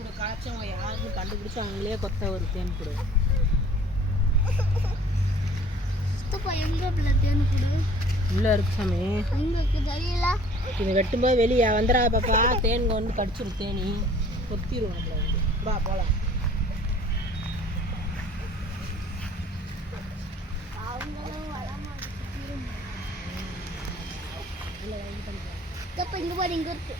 கூட காய்ச்சவங்க யாருன்னு கண்டுபிடிச்சு அவங்களே கொத்த ஒரு தேன் கூட. உள்ள இருக்கு சாமி. இதை வெட்டும்போது வெளியே வந்துடா பாப்பா, தேன் வந்து கடிச்சிடும், தேனி கொத்திடும் நம்மள வந்து. வா போலாம். இங்க பாரு, இங்க இருக்கு.